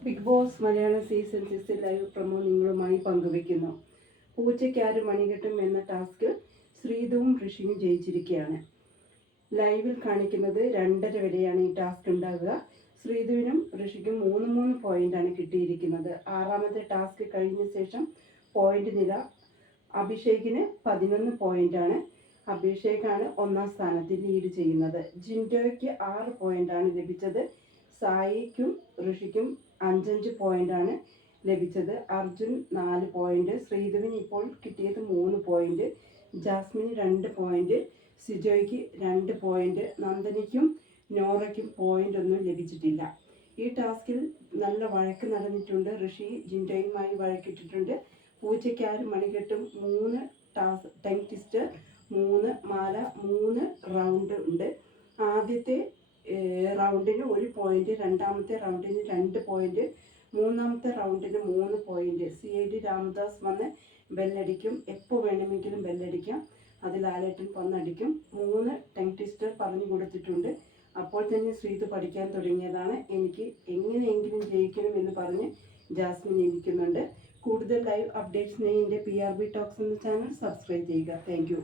Bigg Boss Malayalam season six live promo നിങ്ങളുമായി പങ്കുവെക്കുന്നു. പൂച്ചയ്ക്കാര് മണികെട്ടും എന്ന ടാസ്ക് ശ്രീതവും ഋഷിയും ജയിച്ചിരിക്കുകയാണ്. ലൈവിൽ കാണിക്കുന്നത് രണ്ടര വരെയാണ് ഈ ടാസ്ക് ഉണ്ടാകുക ശ്രീധുവിനും ഋഷിക്കും മൂന്ന് മൂന്ന് പോയിന്റാണ് കിട്ടിയിരിക്കുന്നത്. ആറാമത്തെ ടാസ്ക് കഴിഞ്ഞ ശേഷം പോയിന്റ് നില. അഭിഷേകിന് പതിനൊന്ന് പോയിന്റാണ് അഭിഷേകാണ് ഒന്നാം സ്ഥാനത്ത് ലീഡ് ചെയ്യുന്നത്. ജിൻഡോയ്ക്ക് ആറ് പോയിന്റാണ് ലഭിച്ചത്. സായിക്കും ഋഷിക്കും അഞ്ചഞ്ച് പോയിന്റാണ് ലഭിച്ചത്. അർജുൻ നാല് പോയിന്റ് ശ്രീധുവിന് ഇപ്പോൾ കിട്ടിയത് മൂന്ന് പോയിന്റ് ജാസ്മിന് രണ്ട് പോയിന്റ് സിജോയ്ക്ക് രണ്ട് പോയിന്റ് നന്ദനിക്കും നോറയ്ക്കും പോയിന്റ് ഒന്നും ലഭിച്ചിട്ടില്ല. ഈ ടാസ്കിൽ നല്ല വഴക്ക് നടന്നിട്ടുണ്ട്. ഋഷി ജിൻഡോയുമായി വഴക്കിട്ടിട്ടുണ്ട്. പൂച്ചയ്ക്കാരും മണികെട്ടും. മൂന്ന് ടാസ് ടൈം ടിസ്റ്റ് മൂന്ന് മാല മൂന്ന് റൗണ്ടിന് ഒരു പോയിന്റ് രണ്ടാമത്തെ റൗണ്ടിന് രണ്ട് പോയിന്റ് മൂന്നാമത്തെ റൗണ്ടിന് മൂന്ന് point C I D Ramadas വന്ന് ബെല്ലടിക്കും. എപ്പോൾ വേണമെങ്കിലും ബെല്ലടിക്കാം. അത് ലാലേട്ടൻ വന്നടിക്കും. മൂന്ന് ടങ് ടിസ്റ്റർ പറഞ്ഞു കൊടുത്തിട്ടുണ്ട്. അപ്പോൾ തന്നെ ശ്രീത് പഠിക്കാൻ തുടങ്ങിയതാണ്. എനിക്ക് എങ്ങനെയെങ്കിലും ജയിക്കണം എന്ന് പറഞ്ഞ് ജാസ്മിൻ ഇരിക്കുന്നുണ്ട്. കൂടുതൽ ലൈവ് അപ്ഡേറ്റ്സിനായി എന്റെ പി ആർ ബി ടോക്സ് എന്ന ചാനൽ സബ്സ്ക്രൈബ് ചെയ്യുക. താങ്ക്